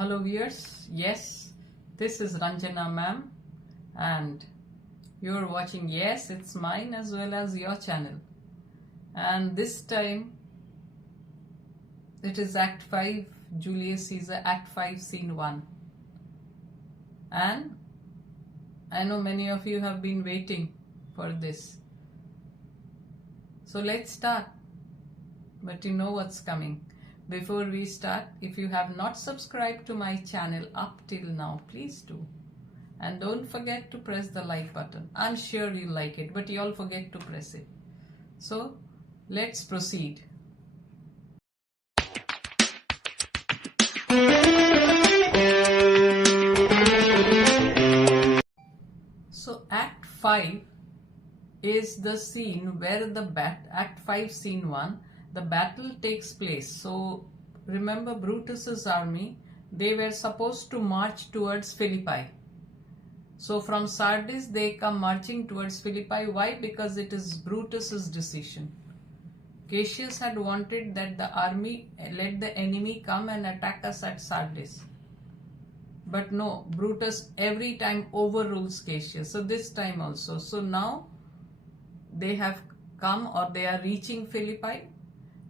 Hello viewers, yes, this is Ranjana ma'am and you're watching, yes, it's mine as well as your channel, and this time it is Act 5, Julius Caesar, Act 5, Scene 1, and I know many of you have been waiting for this. So let's start, but you know what's coming. Before we start, if you have not subscribed to my channel up till now, please do. And don't forget to press the like button. I'm sure you like it, but you all forget to press it. So, let's proceed. So, Act 5 is the scene where Act 5, Scene 1, the battle takes place. So remember, Brutus's army, they were supposed to march towards Philippi. So from Sardis they come marching towards Philippi. Why? Because it is Brutus's decision. Cassius had wanted that the army let the enemy come and attack us at Sardis. But no, Brutus every time overrules Cassius. So this time also. So now they have come, or they are reaching Philippi.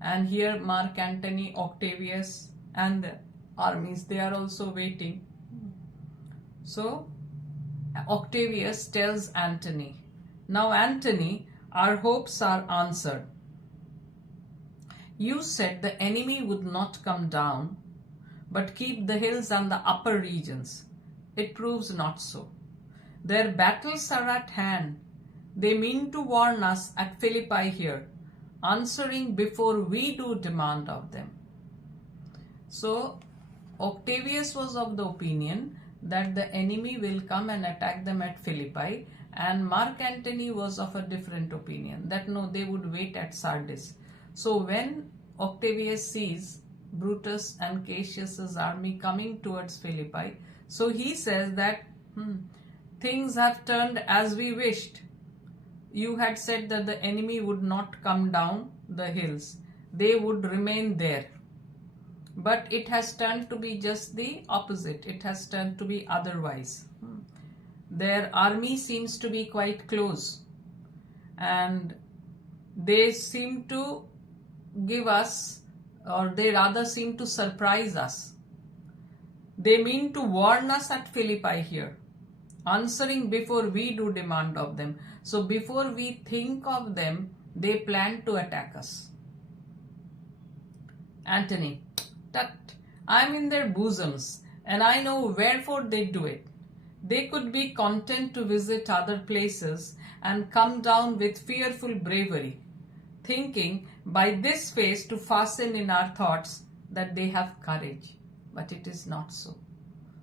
And here Mark Antony, Octavius and the armies, they are also waiting. So Octavius tells Antony, now Antony, our hopes are answered. You said the enemy would not come down, but keep the hills and the upper regions. It proves not so. Their battles are at hand. They mean to warn us at Philippi here, answering before we do demand of them. So Octavius was of the opinion that the enemy will come and attack them at Philippi, and Mark Antony was of a different opinion, that no, they would wait at Sardis. So when Octavius sees Brutus and Cassius's army coming towards Philippi, so he says that things have turned as we wished. You had said that the enemy would not come down the hills. They would remain there. But it has turned to be just the opposite. It has turned to be otherwise. Their army seems to be quite close. And they seem to give us, or they rather seem to surprise us. They mean to warn us at Philippi here, answering before we do demand of them. So before we think of them, they plan to attack us. Antony, tut, I am in their bosoms, and I know wherefore they do it. They could be content to visit other places and come down with fearful bravery, thinking by this face to fasten in our thoughts that they have courage. But it is not so.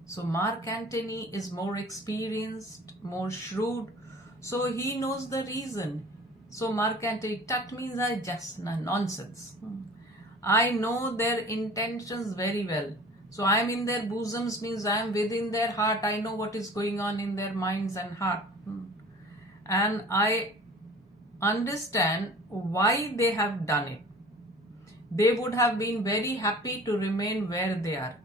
So Mark Antony is more experienced, more shrewd, so he knows the reason. So Mark Antony, tut means I just nonsense. I know their intentions very well. So I am in their bosoms means I am within their heart. I know what is going on in their minds and heart. And I understand why they have done it. They would have been very happy to remain where they are.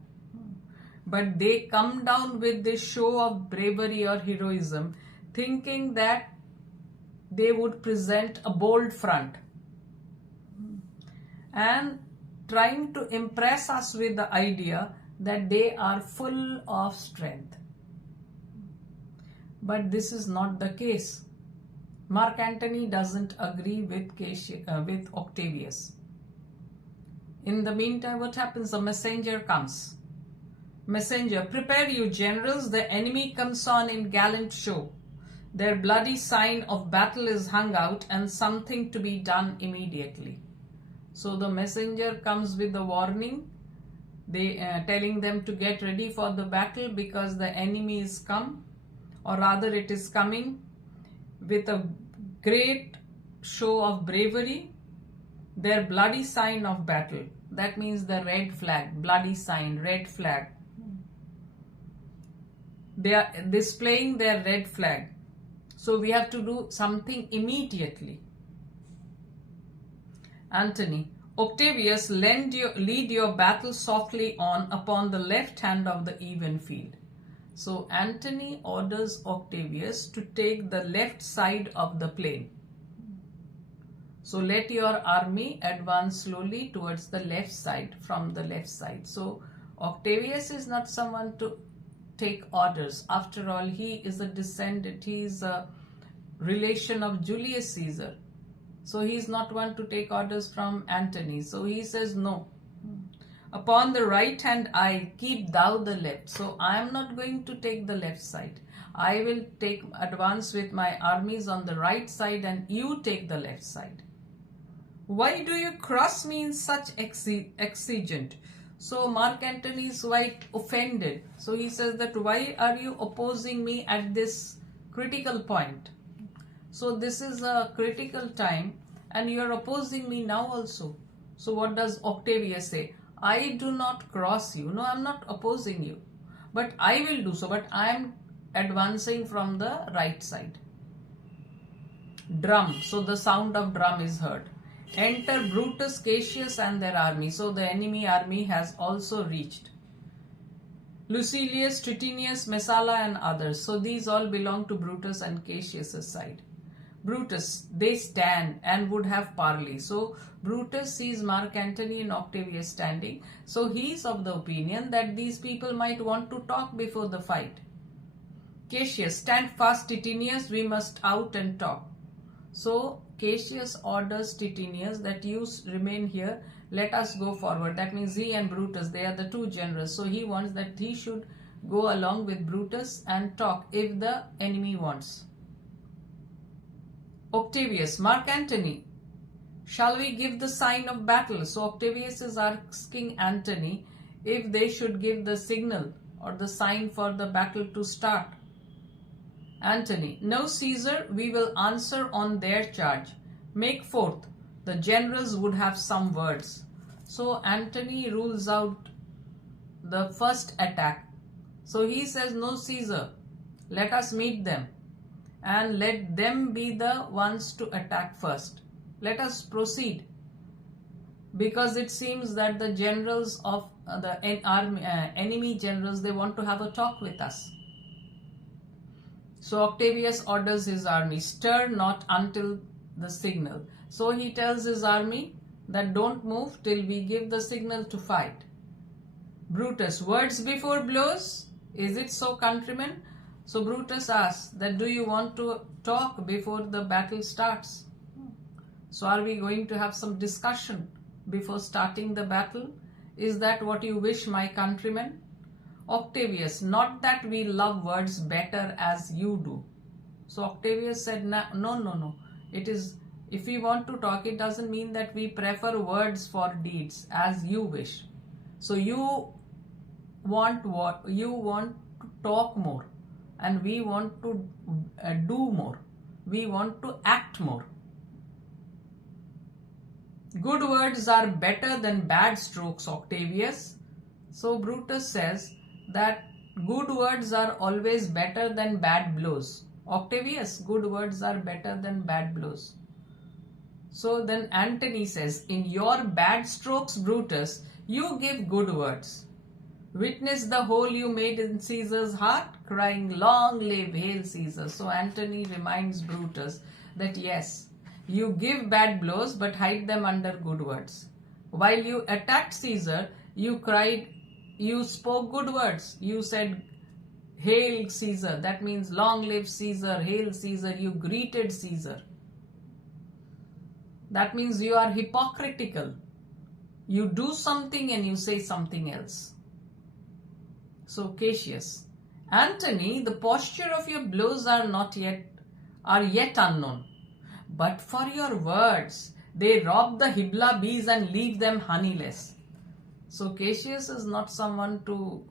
But they come down with this show of bravery or heroism, thinking that they would present a bold front and trying to impress us with the idea that they are full of strength. But this is not the case. Mark Antony doesn't agree with Octavius. In the meantime, what happens? The messenger comes. Messenger, prepare you generals, the enemy comes on in gallant show. Their bloody sign of battle is hung out, and something to be done immediately. So the messenger comes with the warning, telling them to get ready for the battle because the enemy is come, or rather it is coming with a great show of bravery. Their bloody sign of battle, that means the red flag, bloody sign, red flag. They are displaying their red flag. So we have to do something immediately. Antony, Octavius, lead your battle softly on upon the left hand of the even field. So Antony orders Octavius to take the left side of the plain. So let your army advance slowly towards the left side, from the left side. So Octavius is not someone to take orders. After all, he is a descendant, he is a relation of Julius Caesar. So he is not one to take orders from Antony. So he says no. Upon the right hand eye, keep thou the left. So I am not going to take the left side. I will advance with my armies on the right side and you take the left side. Why do you cross me in such exigent? So Mark Antony is quite offended. So he says that why are you opposing me at this critical point? So this is a critical time and you are opposing me now also. So what does Octavius say? I do not cross you. No, I am not opposing you. But I will do so. But I am advancing from the right side. Drum. So the sound of drum is heard. Enter Brutus, Cassius and their army. So the enemy army has also reached. Lucilius, Tritinius, Messala and others. So these all belong to Brutus and Cassius' side. Brutus, they stand and would have parley. So Brutus sees Mark Antony and Octavius standing. So he is of the opinion that these people might want to talk before the fight. Cassius, stand fast Tritinius, we must out and talk. So Cassius orders Tritinius that you remain here, let us go forward. That means he and Brutus, they are the two generals. So he wants that he should go along with Brutus and talk if the enemy wants. Octavius, Mark Antony, shall we give the sign of battle? So Octavius is asking Antony if they should give the signal or the sign for the battle to start. Antony, no Caesar, we will answer on their charge. Make forth. The generals would have some words. So Antony rules out the first attack. So he says, no Caesar, let us meet them and let them be the ones to attack first. Let us proceed, because it seems that the generals of the enemy generals, they want to have a talk with us. So Octavius orders his army, stir not until the signal. So he tells his army that don't move till we give the signal to fight. Brutus, words before blows? Is it so, countrymen? So Brutus asks that do you want to talk before the battle starts? So are we going to have some discussion before starting the battle? Is that what you wish, my countrymen? Octavius, not that we love words better as you do. So Octavius said, no. It is, if we want to talk, it doesn't mean that we prefer words for deeds as you wish. So you want what? You want to talk more and we want to do more. We want to act more. Good words are better than bad strokes, Octavius. So Brutus says that good words are always better than bad blows. Octavius, good words are better than bad blows. So then Antony says, in your bad strokes, Brutus, you give good words. Witness the hole you made in Caesar's heart, crying, long live, hail Caesar. So Antony reminds Brutus that yes, you give bad blows but hide them under good words. While you attacked Caesar, you cried, you spoke good words. You said, hail Caesar. That means long live Caesar, hail Caesar. You greeted Caesar. That means you are hypocritical. You do something and you say something else. So Cassius, Antony, the posture of your blows are yet unknown. But for your words, they rob the Hybla bees and leave them honeyless. So Cassius is not someone to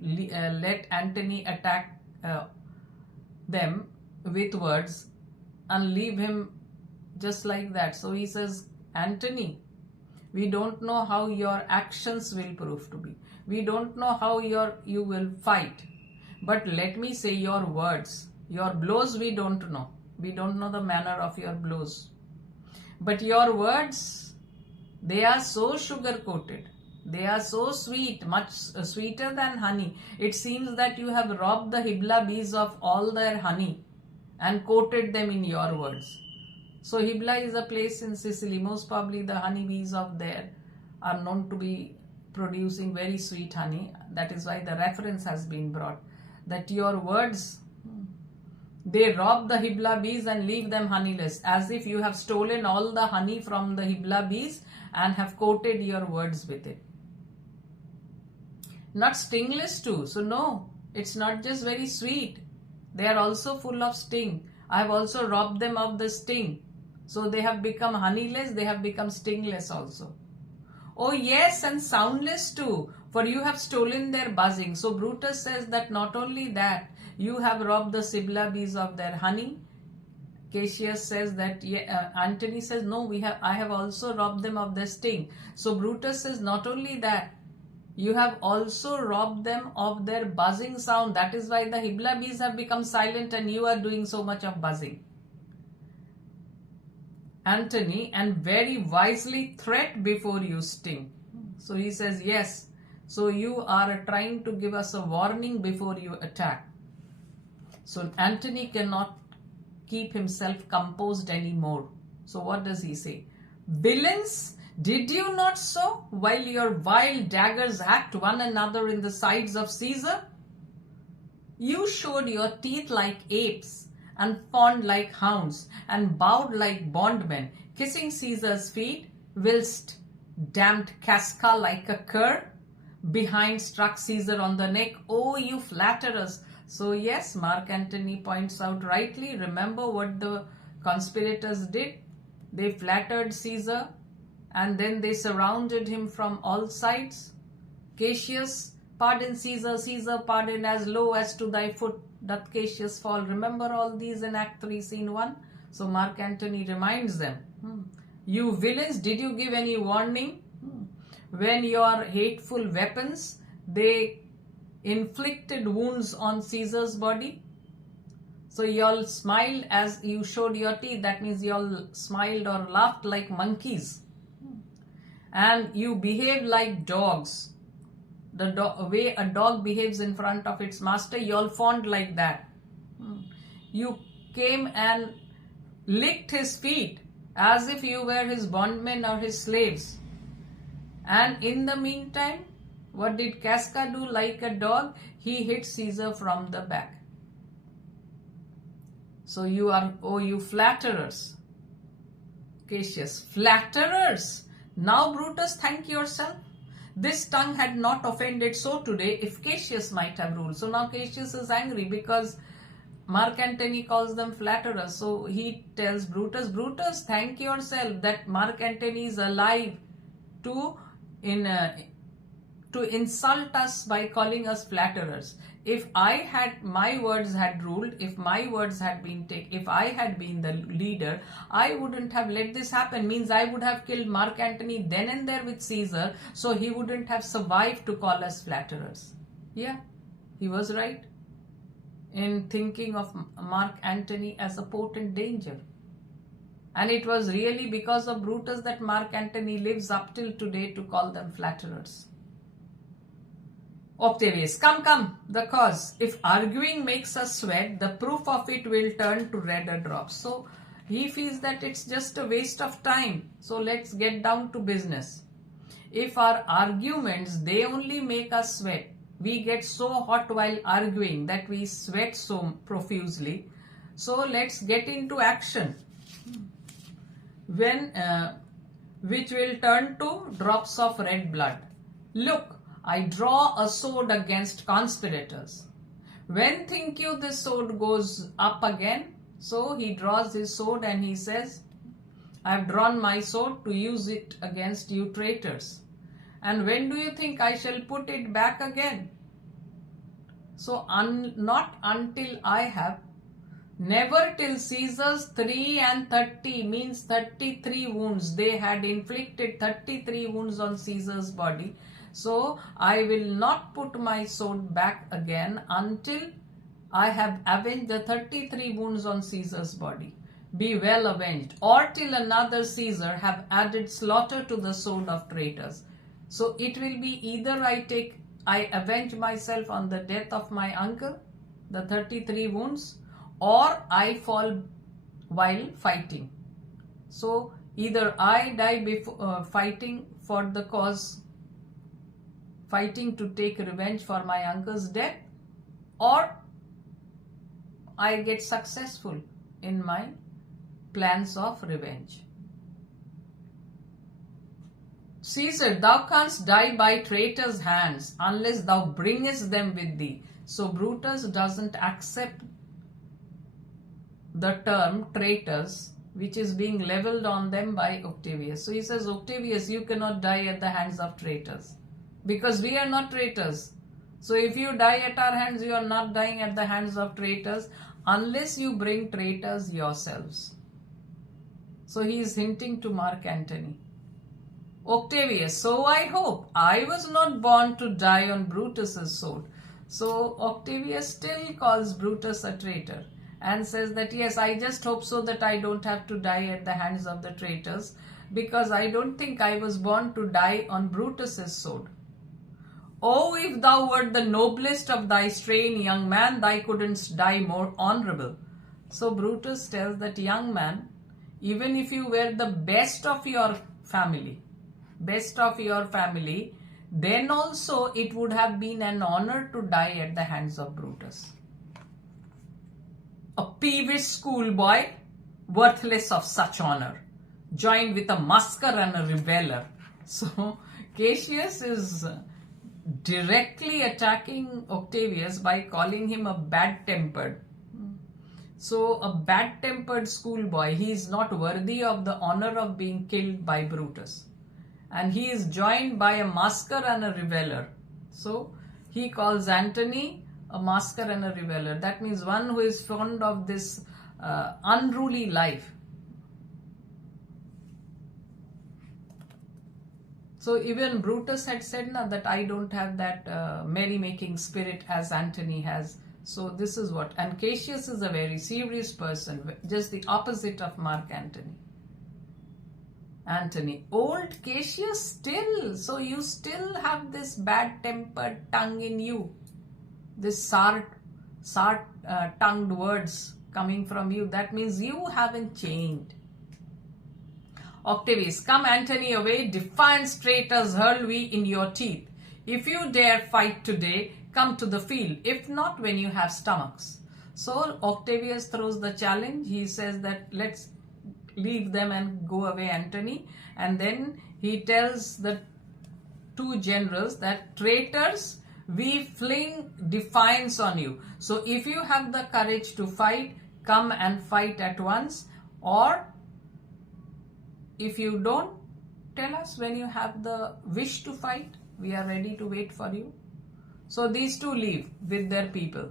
let Antony attack them with words and leave him just like that. So he says, Antony, we don't know how your actions will prove to be. We don't know how you will fight. But let me say your words, your blows we don't know. We don't know the manner of your blows. But your words They are so sugar-coated. They are so sweet, much sweeter than honey. It seems that you have robbed the Hibla bees of all their honey and coated them in your words. So Hibla is a place in Sicily. Most probably the honeybees of there are known to be producing very sweet honey. That is why the reference has been brought. That your words, they rob the Hibla bees and leave them honeyless, as if you have stolen all the honey from the Hibla bees and have coated your words with it. Not stingless too. So no, it's not just very sweet. They are also full of sting. I have also robbed them of the sting. So they have become honeyless, they have become stingless also. Oh yes, and soundless too, for you have stolen their buzzing. So Brutus says that not only that, you have robbed the Hibla bees of their honey. Cassius says that, Antony says, no, I have also robbed them of their sting. So Brutus says not only that, you have also robbed them of their buzzing sound. That is why the Hibla bees have become silent and you are doing so much of buzzing. Antony, and very wisely threat before you sting. So he says, yes, so you are trying to give us a warning before you attack. So Antony cannot keep himself composed anymore. So what does he say? Villains, did you not so, while your vile daggers hacked one another in the sides of Caesar? You showed your teeth like apes, and fawned like hounds, and bowed like bondmen, kissing Caesar's feet, whilst damned Casca like a cur behind struck Caesar on the neck. Oh, you flatterers! So yes, Mark Antony points out rightly, remember what the conspirators did? They flattered Caesar, and then they surrounded him from all sides. Cassius, pardon Caesar, Caesar pardon, as low as to thy foot doth Cassius fall. Remember all these in Act 3, Scene 1? So Mark Antony reminds them, you villains, did you give any warning? When your hateful weapons, they inflicted wounds on Caesar's body? So you all smiled as you showed your teeth. That means you all smiled or laughed like monkeys. And you behaved like dogs. The way a dog behaves in front of its master, you all fawned like that. You came and licked his feet as if you were his bondmen or his slaves. And in the meantime, what did Casca do like a dog? He hit Caesar from the back. So you are, oh, you flatterers. Cassius, flatterers! Now, Brutus, thank yourself. This tongue had not offended so today if Cassius might have ruled. So now Cassius is angry because Mark Antony calls them flatterers. So he tells Brutus, Brutus, thank yourself that Mark Antony is alive to insult us by calling us flatterers. If my words had ruled, if my words had been taken, if I had been the leader, I wouldn't have let this happen. Means I would have killed Mark Antony then and there with Caesar, so he wouldn't have survived to call us flatterers. Yeah, he was right in thinking of Mark Antony as a potent danger. And it was really because of Brutus that Mark Antony lives up till today to call them flatterers. Octavius, come, the cause. If arguing makes us sweat, the proof of it will turn to redder drops. So he feels that it's just a waste of time. So let's get down to business. If our arguments, they only make us sweat, we get so hot while arguing that we sweat so profusely. So let's get into action. Which will turn to drops of red blood. Look, I draw a sword against conspirators. When think you this sword goes up again? So he draws his sword and he says, I have drawn my sword to use it against you traitors. And when do you think I shall put it back again? So not until I have, never till Caesar's 3 and 30 means 33 wounds. They had inflicted 33 wounds on Caesar's body. So I will not put my sword back again until I have avenged the 33 wounds on Caesar's body. be well avenged, or till another Caesar have added slaughter to the sword of traitors. So it will be either I avenge myself on the death of my uncle, the 33 wounds, or I fall while fighting. So either I die before fighting for the cause, fighting to take revenge for my uncle's death, or I get successful in my plans of revenge. Caesar, thou canst die by traitors' hands unless thou bringest them with thee. So Brutus doesn't accept the term traitors, which is being leveled on them by Octavius. So he says, Octavius, you cannot die at the hands of traitors, because we are not traitors. So if you die at our hands, you are not dying at the hands of traitors unless you bring traitors yourselves. So he is hinting to Mark Antony. Octavius, so I hope. I was not born to die on Brutus's sword. So Octavius still calls Brutus a traitor and says that yes, I just hope so that I don't have to die at the hands of the traitors, because I don't think I was born to die on Brutus's sword. Oh, if thou wert the noblest of thy strain, young man, thou couldn't die more honorable. So Brutus tells that, young man, even if you were the best of your family, then also it would have been an honor to die at the hands of Brutus. A peevish schoolboy, worthless of such honor, joined with a masker and a rebeller. So Cassius is directly attacking Octavius by calling him a bad-tempered. So a bad-tempered schoolboy, he is not worthy of the honor of being killed by Brutus. And he is joined by a masker and a rebeller. So he calls Antony a masker and a rebeller. That means one who is fond of this unruly life. So even Brutus had said that I don't have that merry-making spirit as Antony has. So this is what. And Cassius is a very serious person, just the opposite of Mark Antony. Old Cassius still, so you still have this bad-tempered tongue in you. This tongued words coming from you. That means you haven't changed. Octavius, come Antony away, defiant traitors hurl we in your teeth. If you dare fight today, come to the field. If not, when you have stomachs. So Octavius throws the challenge. He says that let's leave them and go away, Antony. And then he tells the two generals that traitors, we fling defiance on you. So if you have the courage to fight, come and fight at once. Or if you don't, tell us when you have the wish to fight. We are ready to wait for you. So these two leave with their people.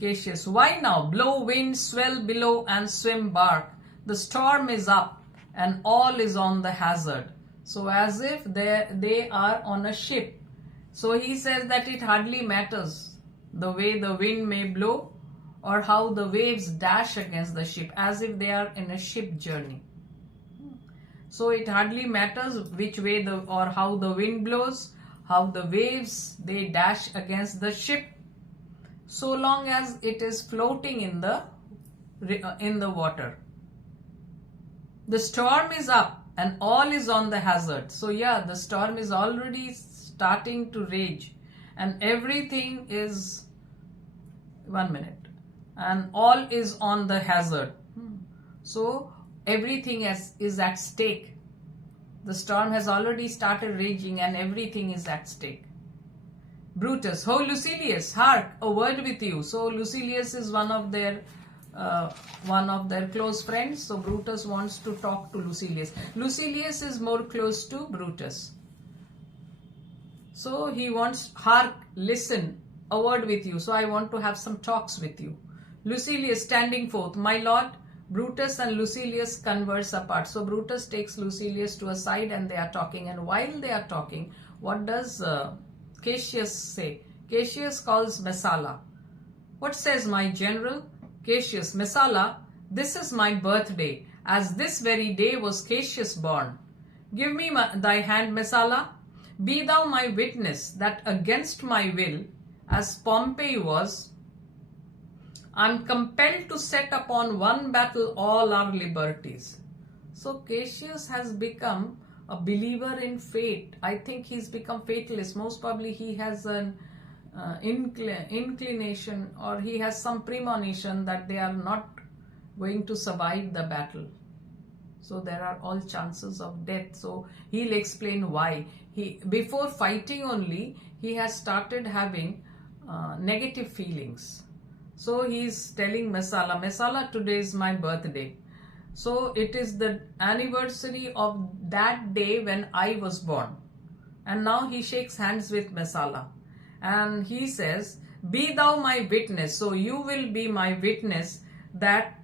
Cassius, why now? Blow wind, swell below and swim bark. The storm is up and all is on the hazard. So as if they are on a ship. So he says that it hardly matters the way the wind may blow or how the waves dash against the ship, as if they are in a ship journey. So it hardly matters which way or how the wind blows, how the waves they dash against the ship, so long as it is floating in the water. The storm is up and all is on the hazard. So yeah, the storm is already starting to rage and everything is, and all is on the hazard. So everything is at stake. The storm has already started raging and everything is at stake. Brutus, ho Lucilius, hark, a word with you. So Lucilius is one of their close friends. So Brutus wants to talk to Lucilius. Lucilius is more close to Brutus. So he wants, hark, listen, a word with you. So I want to have some talks with you. Lucilius standing forth, my lord. Brutus and Lucilius converse apart. So Brutus takes Lucilius to a side and they are talking. And while they are talking, what does Cassius say? Cassius calls Messala. What says my general? Cassius, Messala, This is my birthday, as this very day was Cassius born. Give me thy hand, Messala. Be thou my witness that against my will, as Pompey was, I am compelled to set upon one battle all our liberties. So Cassius has become a believer in fate. I think he's become fatalist. Most probably he has an inclination, or he has some premonition that they are not going to survive the battle. So there are all chances of death. So he'll explain why. Before fighting only, he has started having negative feelings. So he's telling Messala, Messala, today is my birthday. So it is the anniversary of that day when I was born. And now he shakes hands with Messala. And he says, be thou my witness. So you will be my witness that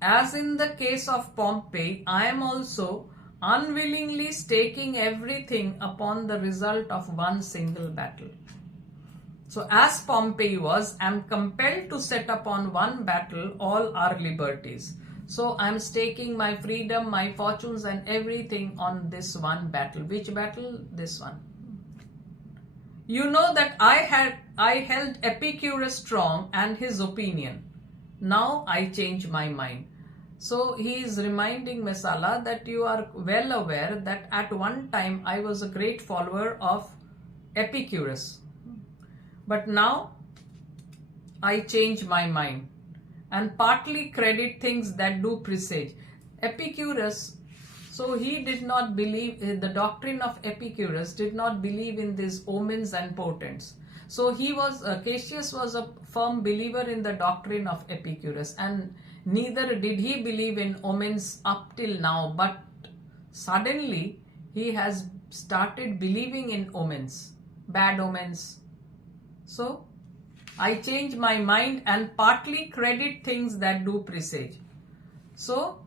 as in the case of Pompey, I am also unwillingly staking everything upon the result of one single battle. So as Pompey was, I am compelled to set upon one battle all our liberties. So I am staking my freedom, my fortunes and everything on this one battle. Which battle? This one. You know that I held Epicurus strong and his opinion. Now I change my mind. So he is reminding Messala that you are well aware that at one time I was a great follower of Epicurus. But now I change my mind and partly credit things that do presage. Epicurus, so he did not believe, the doctrine of Epicurus did not believe in these omens and portents. So Cassius was a firm believer in the doctrine of Epicurus, and neither did he believe in omens up till now, but suddenly he has started believing in omens, bad omens. So I change my mind and partly credit things that do presage. So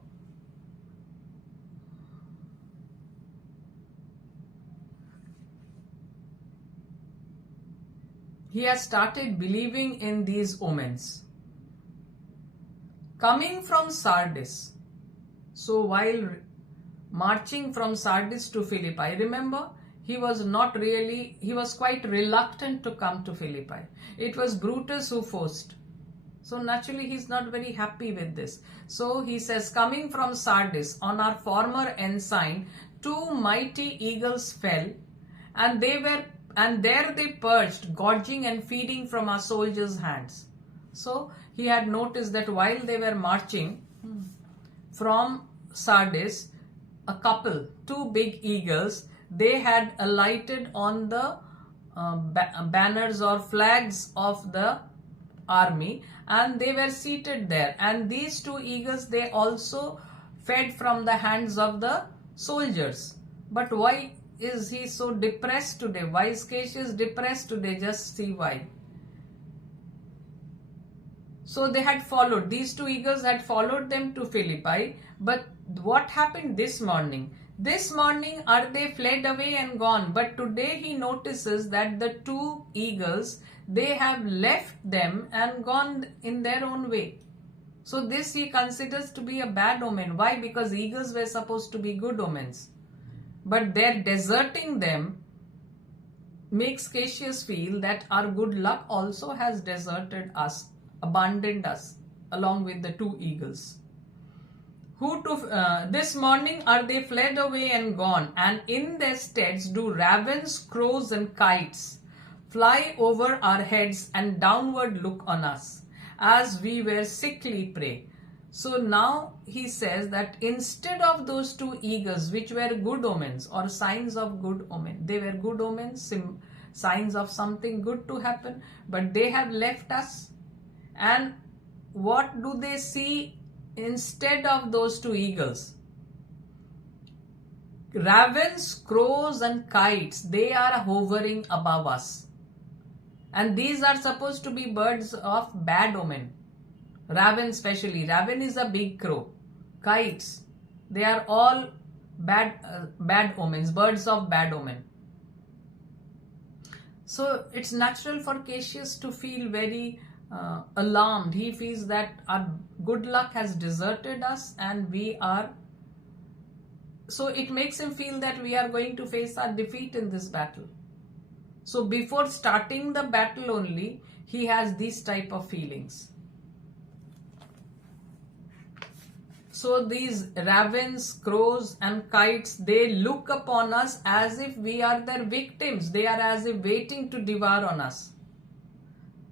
he has started believing in these omens. Coming from Sardis, so while marching from Sardis to Philippi, remember, he was quite reluctant to come to Philippi. It was Brutus who forced. So naturally he's not very happy with this. So he says, coming from Sardis, on our former ensign, 2 mighty eagles fell, and there they perched, gorging and feeding from our soldiers' hands. So he had noticed that while they were marching from Sardis, a couple, 2 big eagles, they had alighted on the banners or flags of the army, and they were seated there. And these 2 eagles, they also fed from the hands of the soldiers. But why is he so depressed today? Why is Cassius depressed today? Just see why. So they had followed, these 2 eagles had followed them to Philippi. But what happened this morning? This morning they fled away and gone. But today he notices that the 2 eagles, they have left them and gone in their own way. So this he considers to be a bad omen. Why? Because eagles were supposed to be good omens. But their deserting them makes Cassius feel that our good luck also has deserted us, abandoned us, along with the 2 eagles. This morning they fled away and gone, and in their steads do ravens, crows and kites fly over our heads and downward look on us, as we were sickly prey. So now he says that instead of those 2 eagles, which were good omens or signs of good omen, they were good omens, signs of something good to happen, but they have left us. And what do they see instead of those 2 eagles? Ravens, crows and kites, they are hovering above us. And these are supposed to be birds of bad omen. Raven especially. Raven is a big crow. Kites, they are all bad omens, birds of bad omen. So it's natural for Cassius to feel very alarmed. He feels that our good luck has deserted us and so it makes him feel that we are going to face our defeat in this battle. So before starting the battle only, he has these type of feelings. So these ravens, crows and kites, they look upon us as if we are their victims. They are as if waiting to devour on us.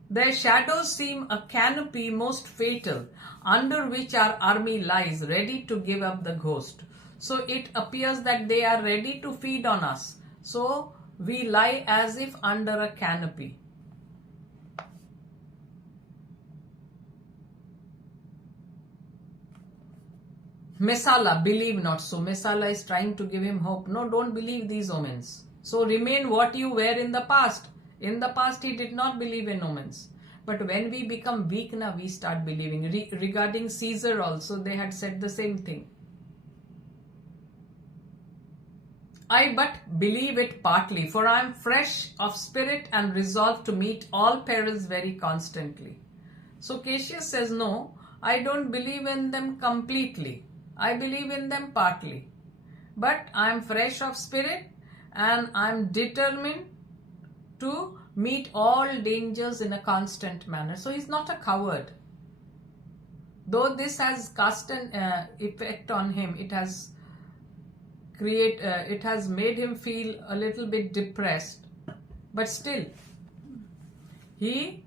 Their shadows seem a canopy most fatal, under which our army lies, ready to give up the ghost. So it appears that they are ready to feed on us. So we lie as if under a canopy. Mesala, believe not. So Mesala is trying to give him hope. No, don't believe these omens. So remain what you were in the past. In the past, he did not believe in omens. But when we become weak now, we start believing. Regarding Caesar also, they had said the same thing. I but believe it partly, for I am fresh of spirit and resolved to meet all perils very constantly. So Cassius says, no, I don't believe in them completely. I believe in them partly. But I am fresh of spirit and I am determined to meet all dangers in a constant manner. So he's not a coward. Though this has cast an effect on him, it has made him feel a little bit depressed. But still, he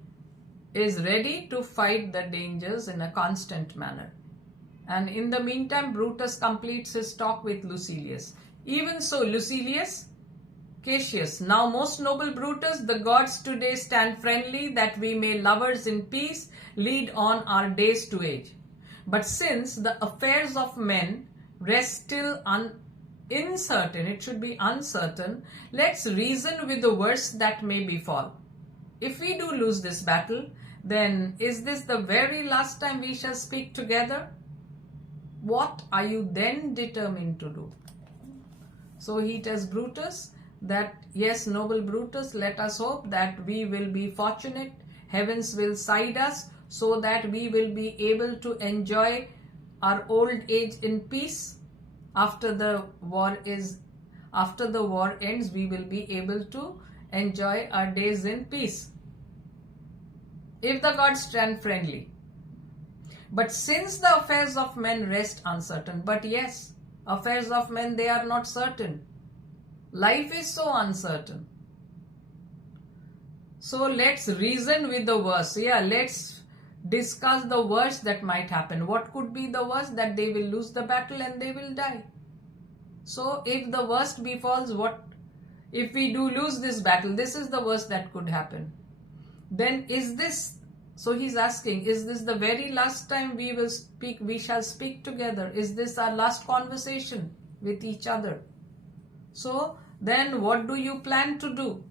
is ready to fight the dangers in a constant manner. And in the meantime, Brutus completes his talk with Lucilius. Even so, Lucilius, Cassius, now most noble Brutus, the gods today stand friendly that we may lovers in peace lead on our days to age. But since the affairs of men rest still uncertain, it should be uncertain, let's reason with the worst that may befall. If we do lose this battle, then is this the very last time we shall speak together? What are you then determined to do? So he tells Brutus that, yes, noble Brutus, let us hope that we will be fortunate, heavens will side us, so that we will be able to enjoy our old age in peace. After the war ends, we will be able to enjoy our days in peace, if the gods stand friendly. But since the affairs of men rest uncertain, but yes, affairs of men, they are not certain. Life is so uncertain. So let's reason with the worst. Yeah, let's discuss the worst that might happen. What could be the worst? That they will lose the battle and they will die. So if the worst befalls, what if we do lose this battle? This is the worst that could happen. Then is this, so he's asking, is this the very last time we shall speak together? Is this our last conversation with each other? So then what do you plan to do?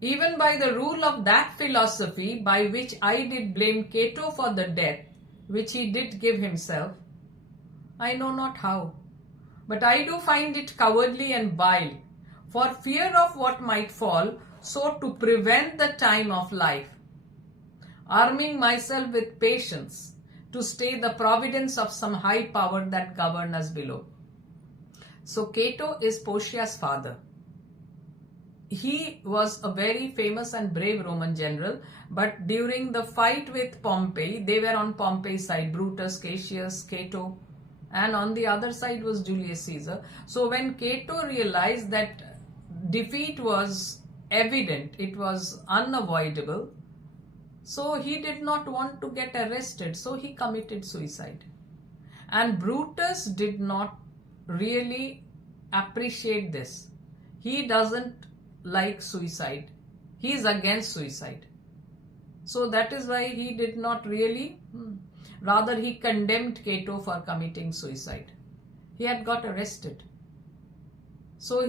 Even by the rule of that philosophy by which I did blame Cato for the death which he did give himself, I know not how, but I do find it cowardly and vile, for fear of what might fall, so to prevent the time of life, arming myself with patience to stay the providence of some high power that govern us below. So Cato is Porcia's father. He was a very famous and brave Roman general, but during the fight with Pompey, they were on Pompey's side, Brutus, Cassius, Cato, and on the other side was Julius Caesar. So when Cato realized that defeat was evident, it was unavoidable, so he did not want to get arrested, so he committed suicide. And Brutus did not really appreciate this. He doesn't like suicide. He is against suicide. So that is why he did not really, rather he condemned Cato for committing suicide. He had got arrested. So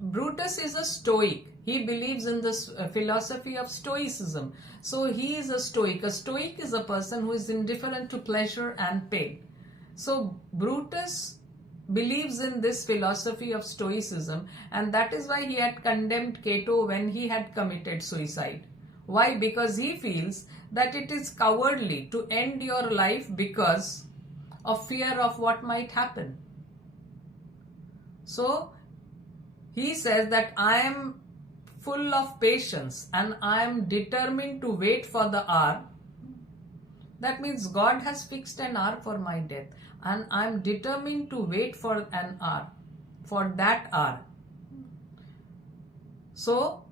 Brutus is a Stoic. He believes in this philosophy of Stoicism. So he is a Stoic. A Stoic is a person who is indifferent to pleasure and pain. So Brutus believes in this philosophy of Stoicism, and that is why he had condemned Cato when he had committed suicide. Why? Because he feels that it is cowardly to end your life because of fear of what might happen. So he says that I am full of patience and I am determined to wait for the hour. That means God has fixed an hour for my death and I am determined to wait for an hour, for that hour. So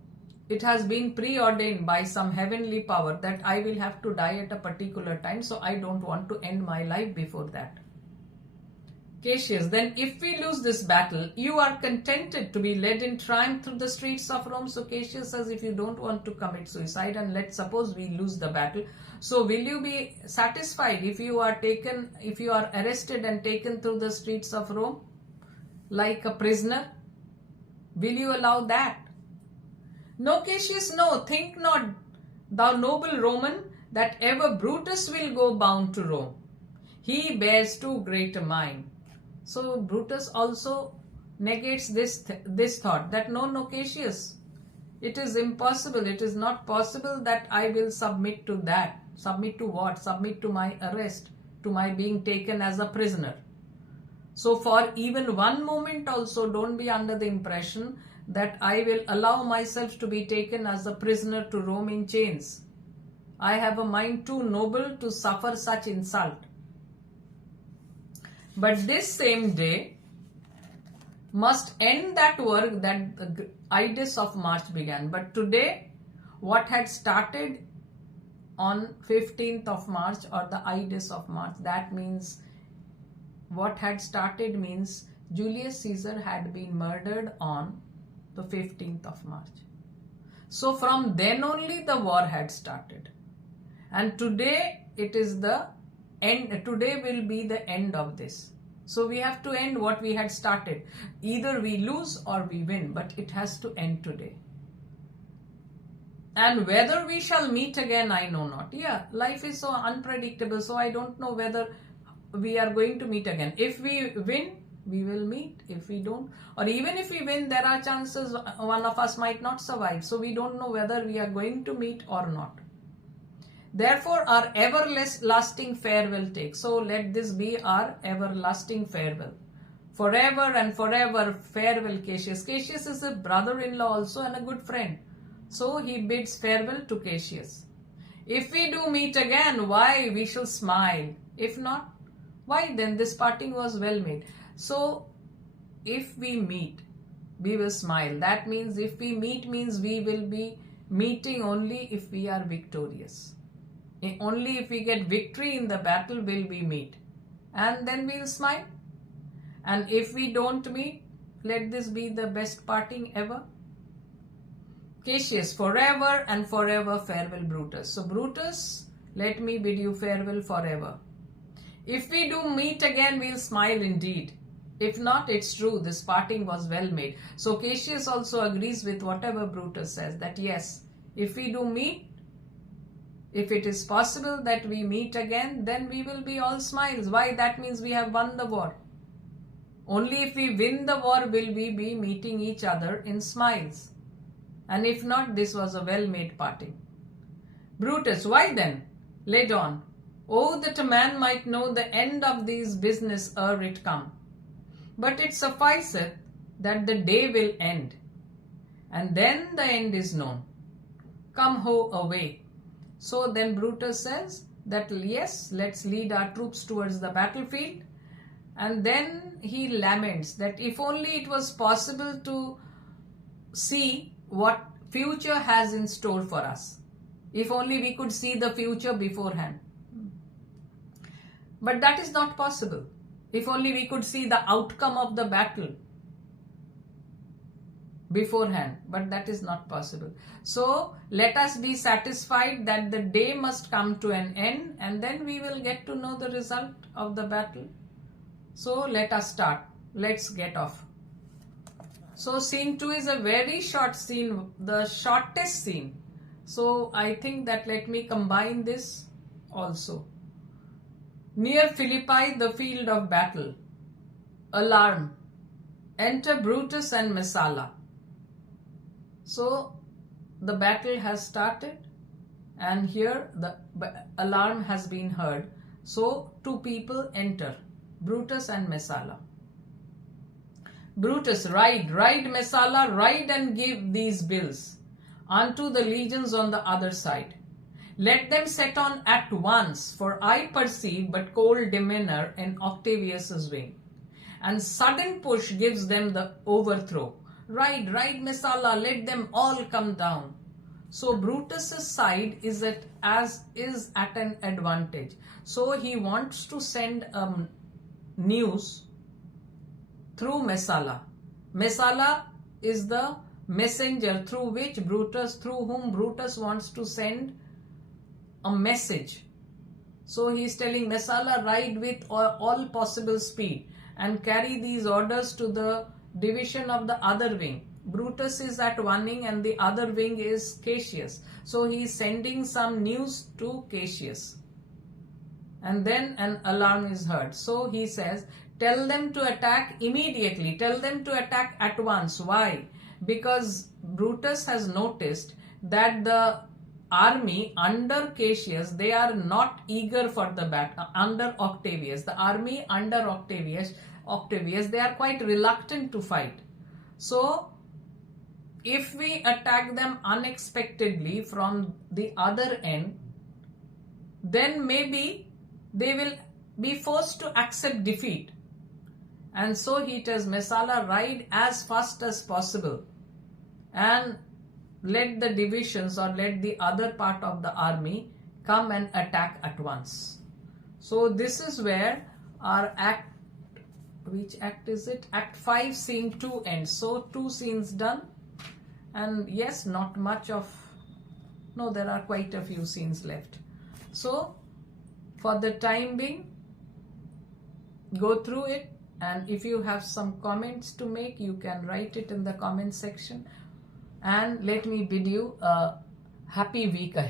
it has been preordained by some heavenly power that I will have to die at a particular time, so I don't want to end my life before that. Cassius, then if we lose this battle, you are contented to be led in triumph through the streets of Rome. So Cassius says, if you don't want to commit suicide and let's suppose we lose the battle, so will you be satisfied if you are arrested and taken through the streets of Rome like a prisoner? Will you allow that? No, Cassius, no, think not, thou noble Roman, that ever Brutus will go bound to Rome. He bears too great a mind. So Brutus also negates this thought that no, Cassius, it is impossible, it is not possible that I will submit to that. Submit to what? Submit to my arrest, to my being taken as a prisoner. So for even one moment also, don't be under the impression that I will allow myself to be taken as a prisoner to Rome in chains. I have a mind too noble to suffer such insult. But this same day must end that work that the Ides of March began. But today, what had started on 15th of March or the Ides of March, that means what had started means Julius Caesar had been murdered on the 15th of March. So from then only the war had started. And today it is the end. Today will be the end of this. So we have to end what we had started. Either we lose or we win, but it has to end today. And whether we shall meet again, I know not. Yeah, life is so unpredictable, so I don't know whether we are going to meet again. If we win, we will meet. If we don't, or even if we win, there are chances one of us might not survive. So we don't know whether we are going to meet or not. Therefore, our everlasting farewell take. So let this be our everlasting farewell. Forever and forever farewell, Cassius. Cassius is a brother-in-law also and a good friend. So he bids farewell to Cassius. If we do meet again, why, we shall smile. If not, why, then this parting was well made. So if we meet, we will smile. That means if we meet means we will be meeting only if we are victorious. Only if we get victory in the battle will we meet. And then we will smile. And if we don't meet, let this be the best parting ever. Cassius, forever and forever farewell, Brutus. So Brutus, let me bid you farewell forever. If we do meet again, we'll smile indeed. If not, it's true, this parting was well made. So Cassius also agrees with whatever Brutus says, that yes, if we do meet, if it is possible that we meet again, then we will be all smiles. Why? That means we have won the war. Only if we win the war will we be meeting each other in smiles. And if not, this was a well-made parting. Brutus, why then? Laid on. Oh, that a man might know the end of these business ere it come. But it sufficeth that the day will end, and then the end is known. Come ho away. So then Brutus says that yes, let's lead our troops towards the battlefield. And then he laments that if only it was possible to see what future has in store for us. If only we could see the future beforehand. But that is not possible. If only we could see the outcome of the battle beforehand, but that is not possible. So let us be satisfied that the day must come to an end, and then we will get to know the result of the battle. So let us start. Let's get off. So scene 2 is a very short scene, the shortest scene. So I think that let me combine this also. Near Philippi, the field of battle. Alarm. Enter Brutus and Messala. So the battle has started and here the alarm has been heard. So two people enter, Brutus and Messala. Brutus, ride, Messala, ride and give these bills unto the legions on the other side. Let them set on at once, for I perceive but cold demeanor in Octavius's wing. And sudden push gives them the overthrow. Ride, Messala, let them all come down. So Brutus's side is at an advantage. So he wants to send news through Messala. Messala is the messenger through whom Brutus wants to send a message. So he is telling Messala, ride with all possible speed and carry these orders to the division of the other wing. Brutus is at one wing and the other wing is Cassius. So he is sending some news to Cassius. And then an alarm is heard. So he says, tell them to attack immediately. Tell them to attack at once. Why? Because Brutus has noticed that the army under Cassius, they are not eager for the battle. Under Octavius, the army under Octavius, they are quite reluctant to fight. So if we attack them unexpectedly from the other end, then maybe they will be forced to accept defeat. And so he tells Messala, ride as fast as possible and let the divisions or let the other part of the army come and attack at once. So this is where our act, which act is it? Act 5, scene 2 ends. So 2 scenes done, and yes, not much of, no, there are quite a few scenes left. So for the time being, go through it, and if you have some comments to make, you can write it in the comment section, and let me bid you a happy week ahead.